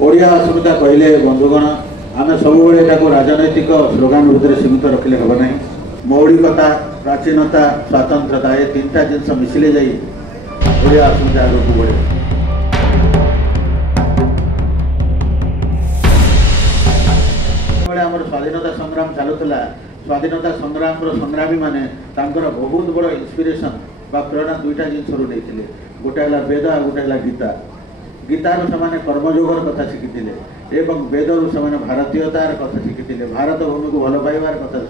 ओडिया अस्मिता कहले बंधुगण आम सब राजनैतिक स्लोगान भितर सीमित रखिले हम ना। मौलिकता, प्राचीनता, स्वतंत्रता ये तीनटा जिनस मिसिले जाई ओडिया अस्मिता आगे को बढ़े। आमर स्वाधीनता संग्राम चलुला, स्वाधीनता संग्राम संग्रामी माने तांकर बहुत बड़ इंस्पिरेशन बा प्रेरणा दुईटा जिनस नहीं। गोटे है वेद आ गोटे है गीता। गीतार से कर्मयोगर कथा शिखी एवं वेदर से भारतीयतार कथा शिखी, भारत भूमि को भल पाइबार कथा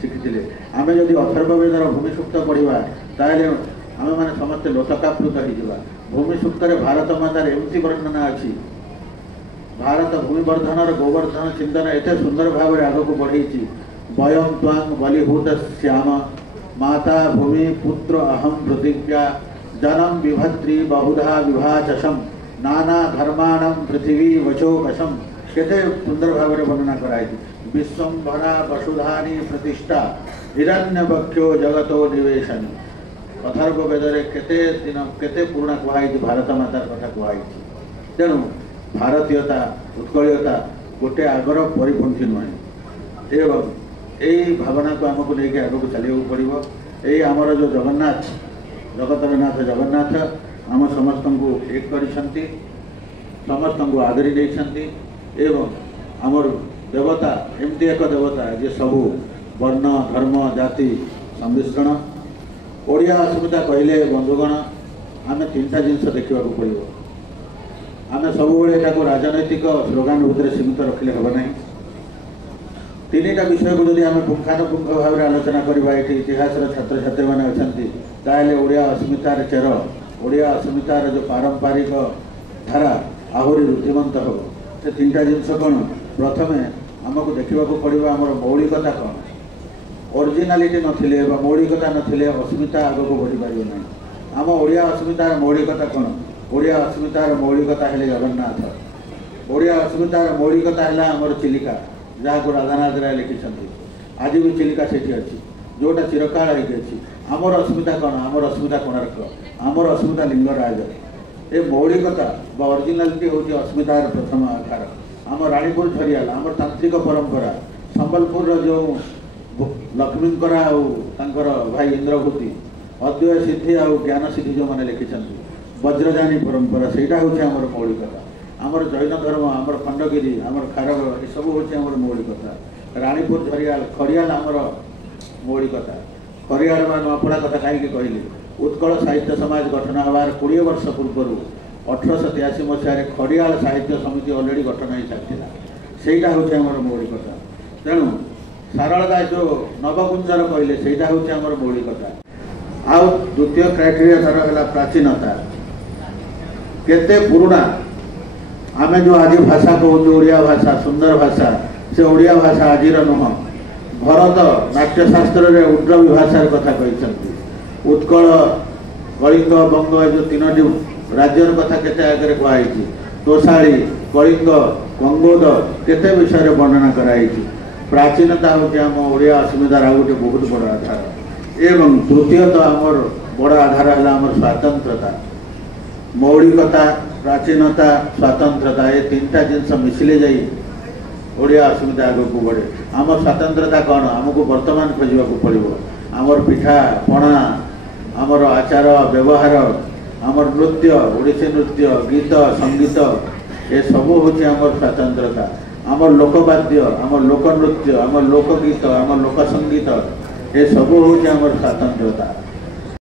शिखी। आम जदि अथर्व वेदर भूमि सूक्त पढ़ा ताले आम मैंने समस्ते लोतकाप्लुत हो। भूमि सूक्त भारत मातार एमती वर्णना अच्छी। भारत भूमि वर्धन गोवर्धन चिंतन एत सुंदर भाव में आग को बढ़ी। वयम त्वांग बलिभूत श्याम माता भूमि पुत्र अहम प्रतिज्ञा जनम विभत्री बहुधा विभाचसम नाना धर्माणम पृथ्वी वचोकशम केते सुंदर भाव में वर्णना कराई। विश्वंभरा वसुधानी प्रतिष्ठा हिरण्यवक्षो जगतो निवेशन। अथर्व वेदरे केते दिन केते पुराणा कहुई भारत मातार कथा कहुई। तेणु भारतीयता उत्कलता गोटे आगर परिपंथी नुहे एवं यही भावना को आमको लेकिन आग को चलू पड़ो। यही आमर जो जगन्नाथ जगतर नाथ जगन्नाथ आम समस्त को एक कर समस्त को आदरी देती एवं आमर देवता एमती एक देवता जे सबू वर्ण धर्म जाति सम्मिश्रण। ओडिया अस्मिता कहले बंधुगण आम तीनटा जिनस देखा पड़ो। आम सब राजनैतिक स्लोगान भितर सीमित रखिले हम ना। तीनटा विषय को जब आम पुंखानुपुंख भाव में आलोचना करवा ये इतिहास छात्र छात्री मैंने अच्छा ओडिया अस्मितार चेर ओडिया अस्मितार जो पारंपरिक धारा आहरी रुद्धिमंत हो। से तीनटा जिनस कौन प्रथम आमको देखा पड़ो आमर मौलिकता कौन। ओरिजिनालिटी नथिले मौलिकता नथिले अस्मिता आग को बढ़ी पार ना। आम ओडिया अस्मितार मौलिकता कौन। ओडिया अस्मितार मौलिकता है जगन्नाथ। ओडिया अस्मितार मौलिकता है आमर चिलिका जहाँ को राधानाथ राय लिखिं। आज भी चिलिका से अच्छी जोटा चिरकाल अच्छी। आमर अस्मिता कौन। आमर अस्मिता कोणार्क, आमर अस्मिता लिंगराज। ये मौलिकता ओरिजिनालिटी हूँ अस्मितार प्रथम आधार। आम राणीपुर झरियाल आमर तांत्रिक परंपरा संबलपुर जो लक्ष्मीकर भाई इंद्रभूति अद्वय सिद्धि आ ज्ञान सिद्धि जो मैंने लिखिं वज्रजानी परंपरा से हूँ आमर मौलिकता। आमर जैन धर्म आमर खंडगिरी आमर खारग ये सब हूँ आमर मौलिकता। राणीपुर झरियाल खड़ियाल आमर मौलिकता। खड़ियाल मान अपना कथा कहीं कहली उत्कल साहित्य समाज गठन हबार 20 वर्ष पूर्व 1883 मसीह खड़ियाल साहित्य समिति अलरेडी गठन हो सारी से हूँ आमर मौलिकता। तेणु सारलदा जो नवकुंजर कहले से हूँ आमर मौलिकता। आउ द्वितीय क्राइटेरिया तार है प्राचीनता। केते पुराणा आम जो आज भाषा कहूँ ओडिया भाषा सुंदर भाषा से ओडिया भाषा आज नुह। भरत नाट्यशास्त्र में उद्रवी भाषार कथा कहते। उत्कल कलिंग बंग जो तीनोटी राज्यर कथा केते आगे कहुई। तोषाली कलिंग गंगोद केते विषय वर्णना कराई। प्राचीनता हूँ आम ओडिया अस्मितार आ गए बहुत बड़ आधार। एवं तृतीयत आमर बड़ आधार है आमर स्वतंत्रता। मौलिकता, प्राचीनता, स्वतंत्रता ये तीनटा जिनस मिसिले जाई ओडिया अस्मिता आग को बढ़े। आम स्वतंत्रता कौन। आमको वर्तमान खोजा पड़ो। आमर पिठा पणा आमर आचार व्यवहार आमर नृत्य ओडिसी नृत्य गीत संगीत ये सब हूँ आमर स्वतंत्रता। आमर लोकवाद्य आमर लोकनृत्य आमर लोकगीत आमर लोकसंगीत ये सब हूँ आमर स्वतंत्रता।